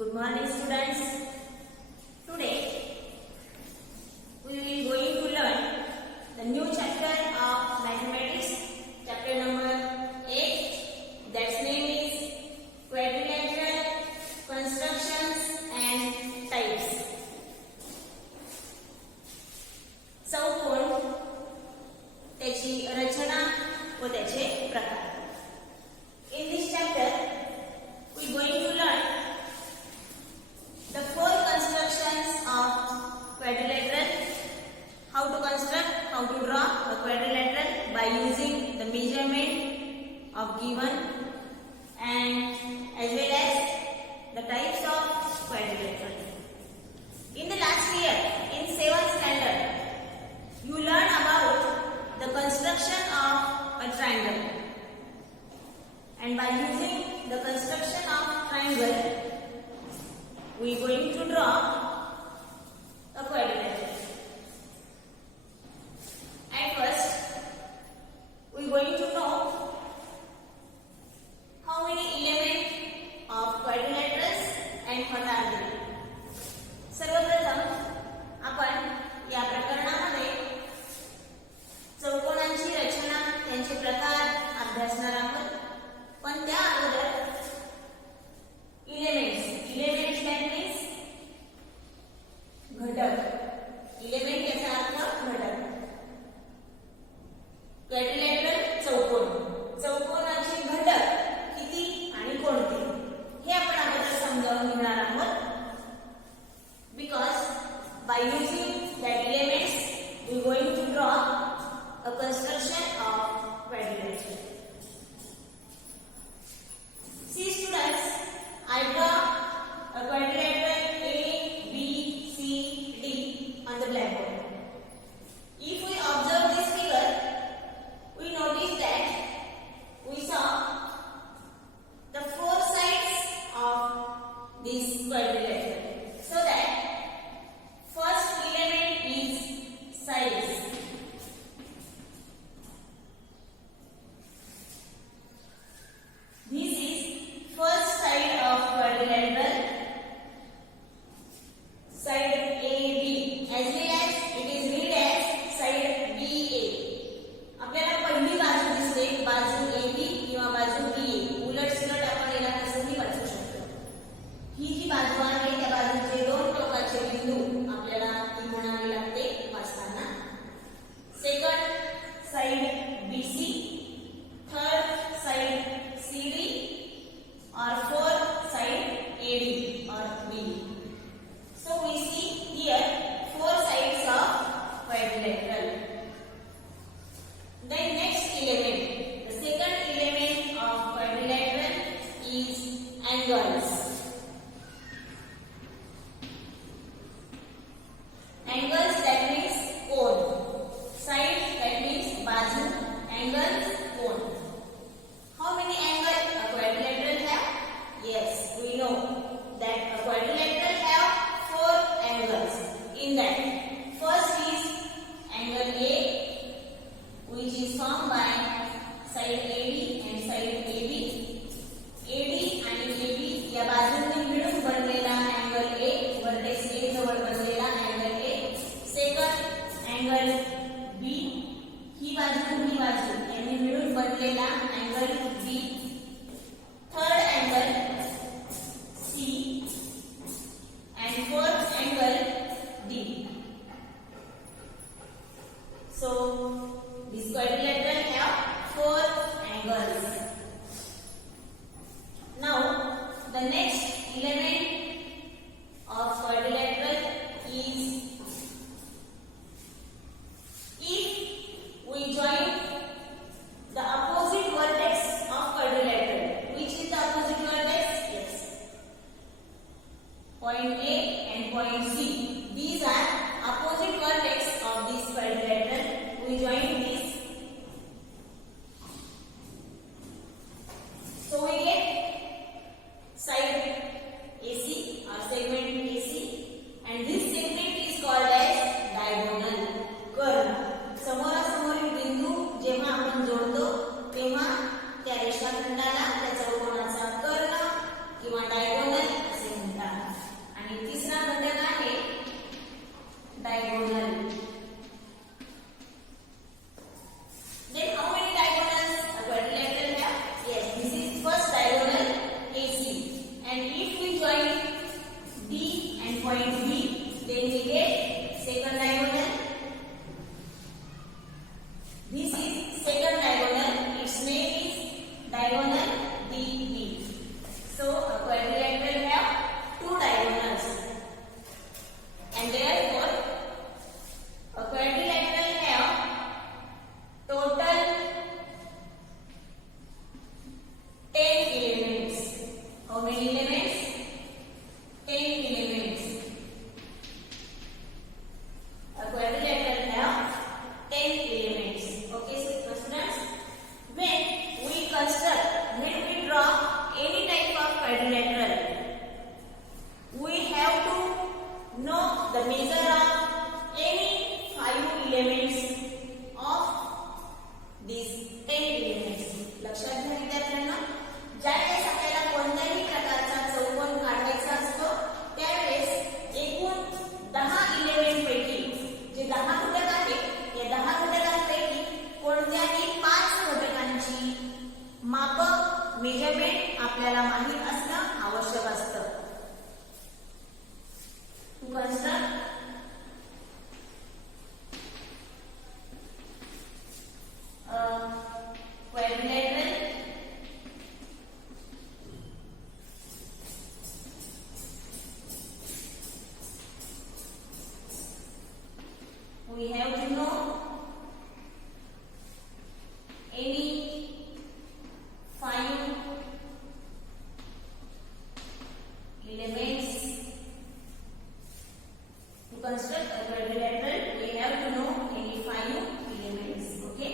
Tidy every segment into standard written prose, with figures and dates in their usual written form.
Good morning, students. Today we will going to learn the new chapter of mathematics, chapter number 8. That's name is quadrilateral constructions and types. चौकोन, त्याची रचना व त्याचे प्रकार. In this chapter we going to learn the four constructions of quadrilateral, how to construct, how to draw a quadrilateral by using the measurement of given, and as well as the types of quadrilateral. In the last year, in 7th standard, you learn about the construction of a triangle, and by using the construction of triangle we are going to draw a quadrilateral. At first, we are going to know how many elements of quadrilaterals and what are they. सर्वप्रथम आपण या प्रकरणामध्ये चौकोनांची रचना, त्यांचे प्रकार अभ्यासणार आहोत. पण त्या अगोदर एलिमेंट्स that means घटक. एलिमेंट याचा अर्थ घटक. क्वाड्रिलॅटरल चौकोनाचे घटक किती आणि कोणते हे आपण अगोदर समजावून घेणार आहोत. Because by using that elements we are going to draw a construction of quadrilateral. See students, I draw a quadrilateral A, B, C, D on the blackboard. If we observe this figure, we notice that we saw the four sides of this quadrilateral. So that first element is sides. This is first side of quadrilateral, side AB, as well as it is read as side BA. आपल्याला पहिली बाजू दिसते, बाजू AB किंवा बाजू BA. उलट सुलट आपण याला कसंही वाचू शकतो. ही जी बाजू आहे त्या बाजूचे दोन टोकाचे बिंदू आपल्याला ती म्हणावी लागते वाचताना. Second side BC, third side CD, or fourth side AD or BD. So we see here four sides of quadrilateral. Then next element, the second element of quadrilateral is angles. Angles that means cone. Side that means bazu. Angles, cone. How many angles a quadrilateral have? Yes, we know that a quadrilateral have four angles. In that, first is angle A, which is formed by side AD and side AB. AD and AB या How many elements? 10 elements. A quadrilateral have 10 elements. Okay, so students, when we draw any type of quadrilateral, we have to know the measure of any 5 elements of these 10 elements. लक्षात घ्या विद्यार्थ्यांना, ज्यावेळेस आपल्याला कोणत्याही प्रकारचा चौकोन काढायचा असतो त्यावेळेस एकूण 10 एलिमेंट पैकी जे 10 घटक आहेत या 10 घटकांपैकी कोणत्याही 5 घटकांची मापक मेजरमेंट आपल्याला माहित असणं आवश्यक असतं. To construct quadrilateral, we have to know any 5 elements. To construct a quadrilateral, we have to know any 5 elements. Okay.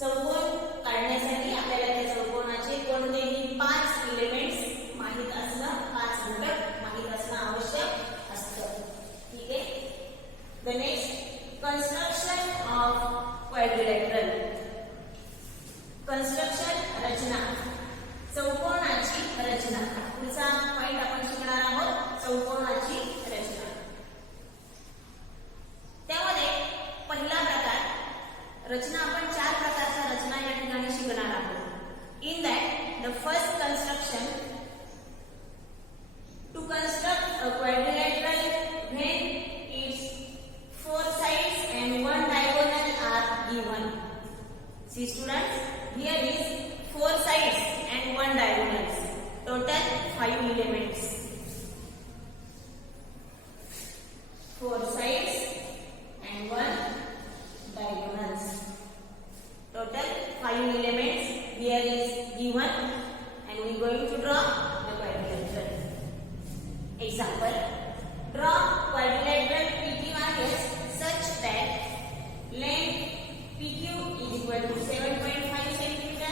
चौकोन काढण्यासाठी आपल्याला त्या चौकोनाचे कोणतेही 5 एलिमेंट्स माहित असणं, 5 घटक माहित असणं आवश्यक असतं. ठीक आहे. The next, construction of quadrilateral. Construction, रचना, चौकोनाची रचना. पुढचा पॉइंट आपण शिकणार आहोत, चौकोनाची रचना. त्यामध्ये पहिला प्रकार रचना, आपण 4 प्रकारच्या रचना या ठिकाणी शिकणार आहोत. In that the first construction, to construct a quadrilateral when it's 4 sides and 1 diagonal are given. See students, here is 4 sides and 1 diagonals. Total 5 elements. 4 sides and 1 diagonals. Total 5 elements here is given and we are going to draw the quadrilateral. Example, draw quadrilateral PQRS such that length PQ is equal to 7.5 cm,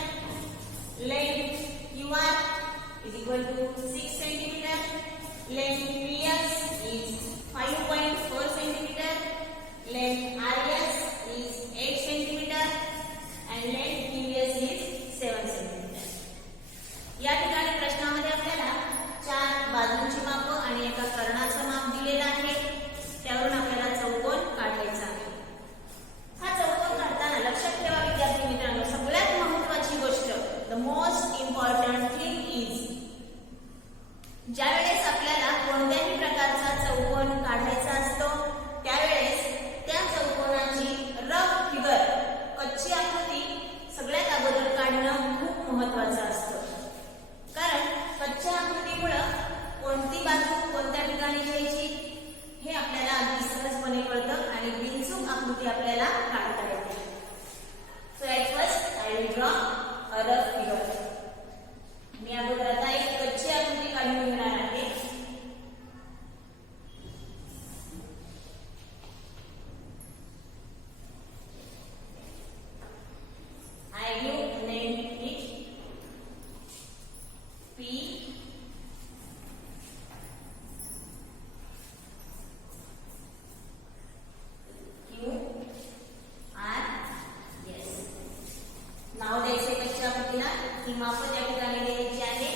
length QR is equal to 6 cm, length PS is 5.4 cm, length RS is 8 cm and length QS is 7 cm. या ठिकाणी प्रश्नामध्ये आपल्याला 4 बाजूंची माप आणि एका कर्णाचं माप दिलेलं आहे. त्यावरून आपल्याला चौकोन काढायचा आहे. हा चौकोन काढताना लक्षात ठेवा विद्यार्थी मित्रांनो, सगळ्यात महत्त्वाची गोष्ट, the most important thing is, ज्यावेळेस आपल्याला कोणत्याही प्रकारचा चौकोन काढायचा असतो त्यावेळेस त्या चौकोनाची रफ फिगर, कच्ची आकृती सगळ्यात अगोदर काढणं खूप महत्त्वाचं असतं. कारण कच्च्या आकृतीमुळे कोणती बाजू कोणत्या ठिकाणी घ्यायची हे आपल्याला अगदी सहजपणे कळतं आणि बिनचूक आकृती आपल्याला काढता येते. So at first I will draw a rough figure. मी अगोदर आता एक कच्ची आकृती काढून घेणार आहे. I will name it P Q R S. नाव द्यायचे कच्च्या आकृतीला. ही माप त्या ठिकाणी द्यायची आहे.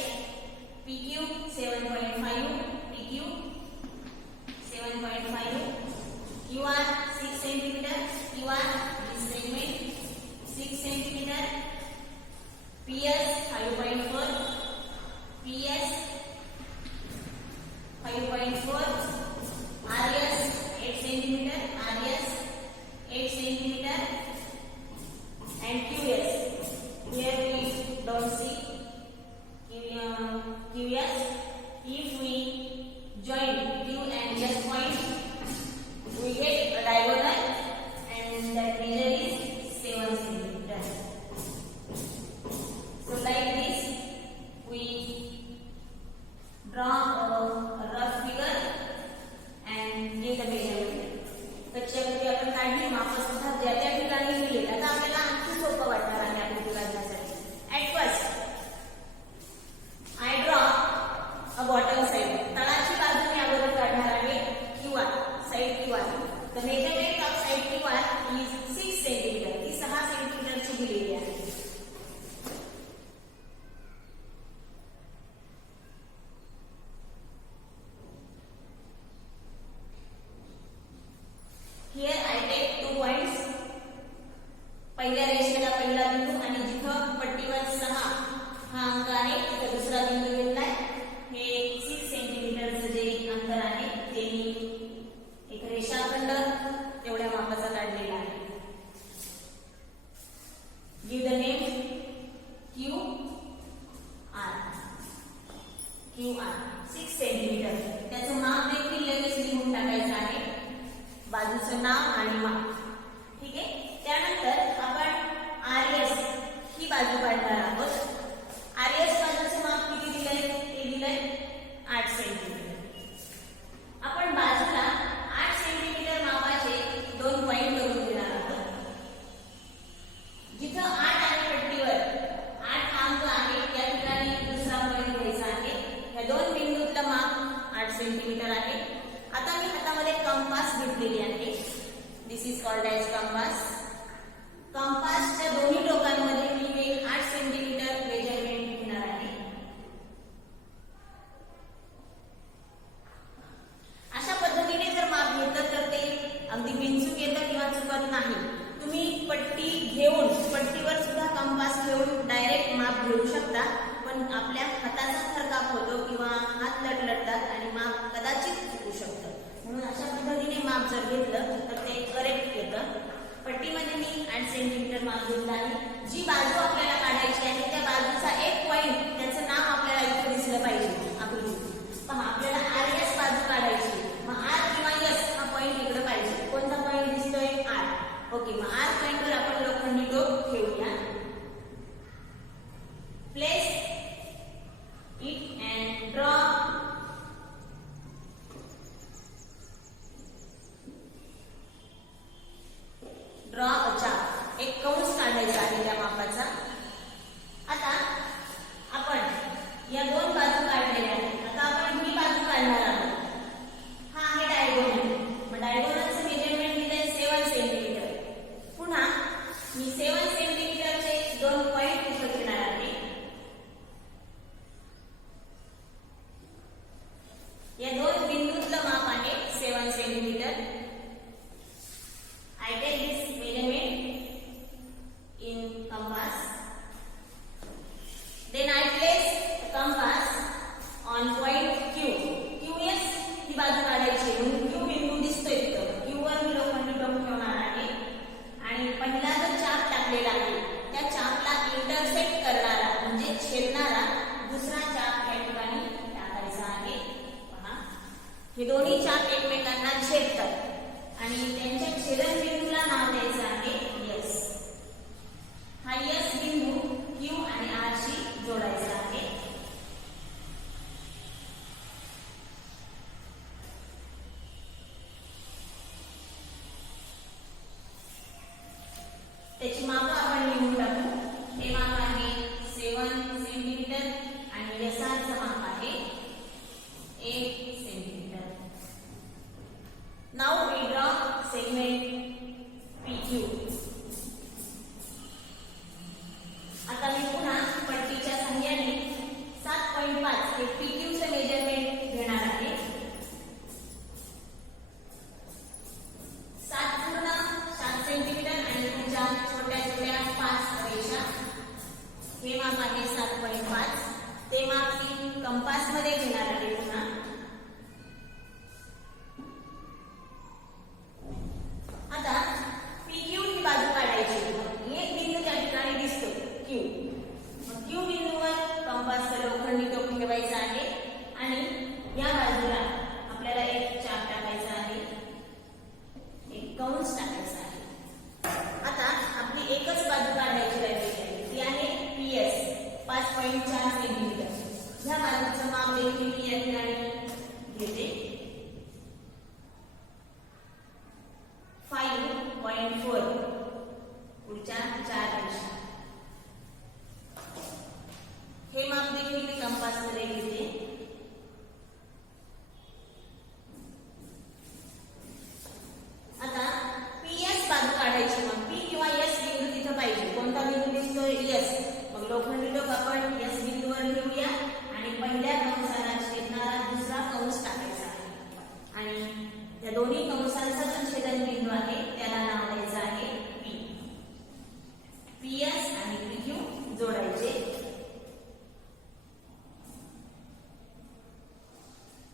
PQ 7.5, PQ 7.5, QR 6 cm, QR this segment 6 cm, PS 5.4, PS 5.4, RS 8 cm, RS 8 cm and QS. Here we don't see QS. If we join Q and S point, we get a diagonal and that measure is 7 cm. So like this we draw a rough figure and give the measurement. कच्ची आकृती आपण काढली, माप सुद्धा ज्या त्या ठिकाणी लिहिले. आता आपल्याला आणखी सोपं वाटणार आहे आकृती काढण्यासाठी. At first I draw a bottom side. तळाची बाजू मी अगोदर काढणार आहे QR, side QR. The measurement of side QR is 6 cm. ती 6 सेंटीमीटरची दिलेली आहे. Here I take 2 points. पहिल्या रेषेला पहिला बिंदू आणि जिथं पट्टीवर 6 हा अंक आहे तिथं दुसरा बिंदू घेतलाय. हे 6 सेंटीमीटरचं जे अंतर आहे ते मी एक रेषाखंड एवढ्या मापाचा काढलेला आहे. गिव्ह द नेम QR 6 सेंटीमीटर. त्याचं माप देखील लगेच लिहून टाकायचं आहे, बाजूचं नाव आणि माप. ठीक आहे. त्यानंतर आपण RS ही बाजू काढणार आहोत. RS बाजूचं माप किती दिलंय? ते दिलंय 8 सेंटीमीटर. आपण बाजूला 8 सेंटीमीटर मापाचे 2 पॉइंट करून देणार आहोत. जिथं 8 आहे पट्टीवर 8 अंक आहे त्या ठिकाणी दुसरा पॉइंट घ्यायचा आहे. या 2 बिंदूतलं माप 8 सेंटीमीटर आहे. आता मी हातामध्ये कंपास घेतलेली आहे. This is called edge compass. कंपासच्या दोन्ही टोकांमध्ये मी हे 8 सेंटीमीटर मेजरमेंट घेणार आहे. अशा पद्धतीने जर माप घेतलं तर ते अगदी बिनचूक येतं किंवा चुकत नाही. तुम्ही पट्टी घेऊन पट्टीवर सुद्धा कंपास घेऊन डायरेक्ट माप घेऊ शकता, पण आपल्या हाताचा थरकाप होतो किंवा हात लटलटतात आणि माप कदाचित चुकू शकतं. म्हणून अशा पद्धतीने माप जर घेतलं तर ते करेक्ट येतं. पट्टीमध्ये मी 8 सेंटीमीटर माप घेतलं आहे. जी बाजू आपल्याला काढायची आहे त्या बाजूचा एक पॉइंट त्याचं नाव आपल्याला इथे दिसलं पाहिजे आकृतीत. पहा, आपल्याला RS बाजू काढायची, मग R किंवा S हा पॉइंट इकडे पाहिजे. कोणता पॉइंट दिसतोय? R. ओके, मग R पॉइंटवर आपण लोखंडी टोक ठेवूया. Place it and draw a चाप. एक कंस काढायचा आहे त्या मापाचा. आता आपण या 2 बाजू काढलेल्या आहेत. आता आपण ही बाजू काढणार आहोत. हा आहे डायगोनल. मग डायगोनलचं मेजरमेंट दिलंय 7 सेंटीमीटर. पुन्हा मी 7 सेंटीमीटरचे 2 पॉइंट इथं घेणार आहे. या 2 बिंदूतलं माप आहे 7 centimetre. I take this measurement in compass. Then I place the compass on point Q. QS ही बाजू काढायची म्हणून Q बिंदू दिसतोय तिथं. Q वर मी लोखंडी टोक ठेवणार आहे आणि पहिला जो चाप टाकलेला आहे त्या चापला इंटरसेक्ट करणारा म्हणजे छेदणारा दुसरा चाप या ठिकाणी टाकायचा आहे. पहा, हे दोन्ही चाप एकमेकांना छेदतात आणि त्यांच्या छेदन बिंदूला नाव द्यायचं आहे S. हा S बिंदू Q आणि R शी जोडायचा आहे. त्याची माप आपण लिहून टाकू. हे माप आहे 7 सेंटीमीटर आणि SRचं माप आहे 8 centimetre. Now we draw segment PQ. आता मी पुन्हा पट्टीच्या सहाय्याने 7.5 हे PQ चे मेजरमेंट घेणार आहे. 7 सेंटीमीटर आणि त्याच्या छोट्या 5 रेषा. हे माप आहे 7.5. ते माप मी कंपास मध्ये घेणार आहे. पुन्हा आता PQ ही बाजू काढायची. एक बिंदू त्या ठिकाणी दिसतो Q. मग Q बिंदूवर कंपासचं लोखंडी टोक ठेवायचं आहे आणि या बाजूला आपल्याला एक चाप टाकायचा आहे, एक कंस टाकायचा आहे. आता आपली एकच बाजू काढायची राहिली ती आहे PS 5.4 सेंटीमीटर. ह्या बाजूचं माप देखील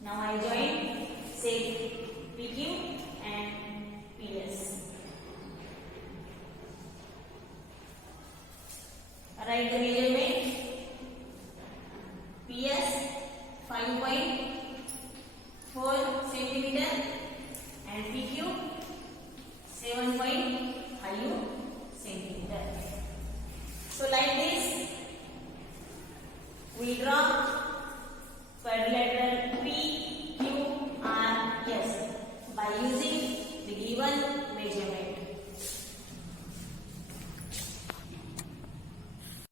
Now I join. Say PQ.